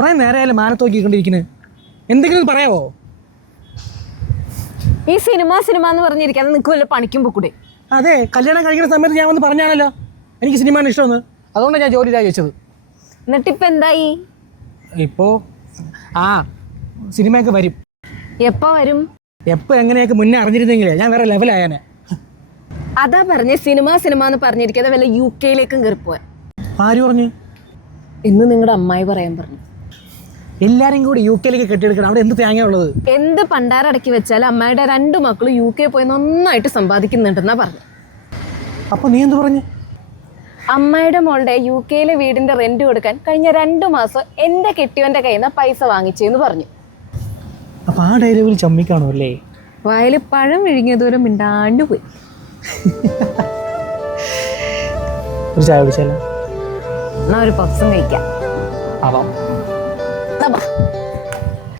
കുറേ നേരമായാലും മാനത്ത് നോക്കിക്കൊണ്ടിരിക്കുന്നത്. എന്തെങ്കിലും പറയാവോ? ഈ സിനിമ എന്ന് പറഞ്ഞിരിക്കാതെ നിങ്ങൾക്ക് വല്ല പണിക്കും പോക്കൂടെ? അതെ, കല്യാണം കഴിക്കുന്ന സമയത്ത് ഞാൻ വന്ന് പറഞ്ഞാണല്ലോ എനിക്ക് സിനിമയാണ് ഇഷ്ടമെന്ന്. അതുകൊണ്ടാണ് ഞാൻ ജോലി ചോദിച്ചത്. എന്നിട്ടിപ്പോൾ എന്തായി? ഇപ്പോൾ സിനിമയൊക്കെ വരും. എപ്പോൾ വരും? എപ്പോൾ എങ്ങനെയൊക്കെ മുന്നേ അറിഞ്ഞിരുന്നെങ്കിലേ ഞാൻ വേറെ ലെവലായാനെ. അതാ പറഞ്ഞ സിനിമ എന്ന് പറഞ്ഞിരിക്കാതെ വല്ല UK കയറിപ്പോവാൻ. ആര് പറഞ്ഞു? ഇന്ന് നിങ്ങളുടെ അമ്മായി പറയാൻ പറഞ്ഞു. എല്ലാരും കൂടി UK കെട്ടിയെടുക്കണം. അവിടെ എന്ത് തേങ്ങ ഉള്ളത്? എന്ത് പണ്ടാരടക്കി വെച്ചാൽ അമ്മായിയുടെ 2 മക്കളും UK പോയി നന്നായിട്ട് സമ്പാദിക്കുന്നുണ്ടെന്നാ പറഞ്ഞു. അപ്പൊ നീ എന്ത് പറഞ്ഞു? അമ്മായിയുടെ മോളുടെ UK വീടിന്റെ റെന്റ് കൊടുക്കാൻ കഴിഞ്ഞ 2 മാസം എന്റെ കെട്ടിയവന്റെ കയ്യിൽ നിന്ന് പൈസ വാങ്ങിച്ചെന്ന് പറഞ്ഞു. അപ്പൊ ആ ഡയലോഗിൽ ചമ്മിക്കാണോ അല്ലേ? വയല് പഴം വിഴുങ്ങിയതുപോലെ മിണ്ടാണ്ട് പോയി. ഒരു ചായ കുടിച്ചാലോ? എന്നാ ഒരു പപ്സും കഴിക്കാം. ആവാം.